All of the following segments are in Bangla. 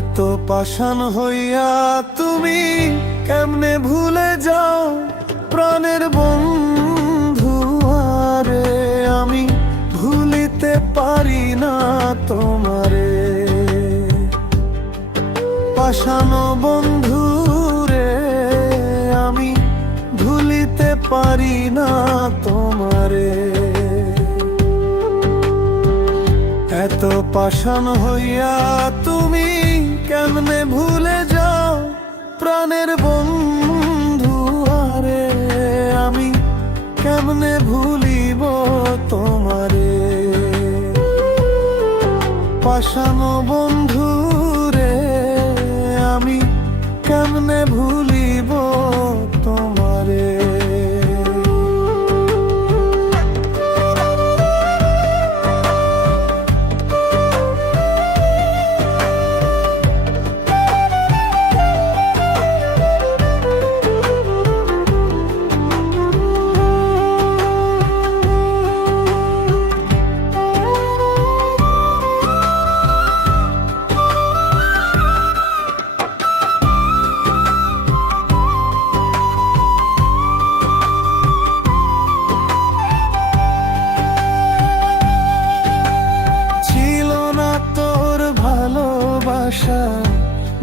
এত পাষাণ হইয়া তুমি কেমনে ভুলে যাও প্রাণের বন্ধু? আরে আমি ভুলিতে পারি না তোমারে। পাষাণ বন্ধু রে, আমি ভুলিতে পারি না তোমারে। এত পাষাণ হইয়া তুমি কেমনে ভুলে যাও প্রাণের বন্ধু? আরে আমি কেমনে ভুলিব তোমারে। পাষাণ বন্ধু রে, আমি কেমনে ভুলিব তোমারে।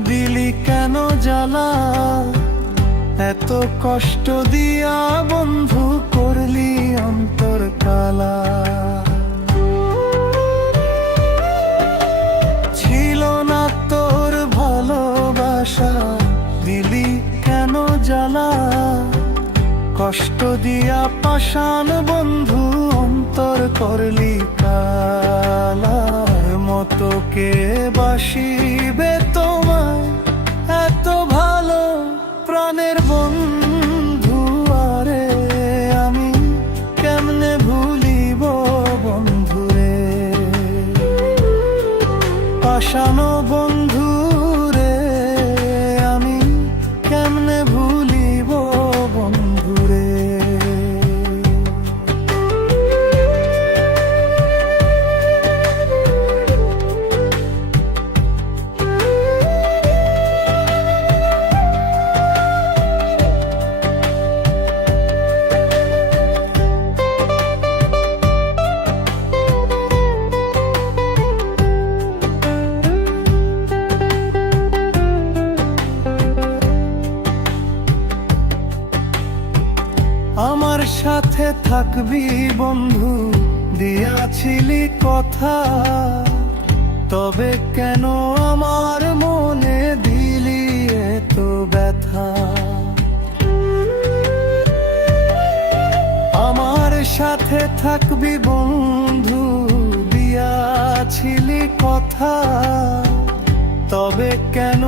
দিলি কেন জ্বালা, এত কষ্ট দিয়া বন্ধু করলি অন্তর কালা। ছিল না তোর ভালোবাসা, দিলি কেন জ্বালা, কষ্ট দিয়া পাষাণ বন্ধু অন্তর করলি কালা। মতো কে বাসিবে তোমায় এত ভালো প্রাণের বন্ধু? আরে আমি কেমনে ভুলিব বন্ধুরে। পাষাণ বন্ধু রে, আমি কেমনে ভুলিব বন্ধুরে। আমার সাথে থাকবি বন্ধু দিয়াছিলি কথা, তবে কেন আমার মনে দিলি এত ব্যথা? আমার সাথে থাকবি বন্ধু দিয়াছিলি কথা, তবে কেন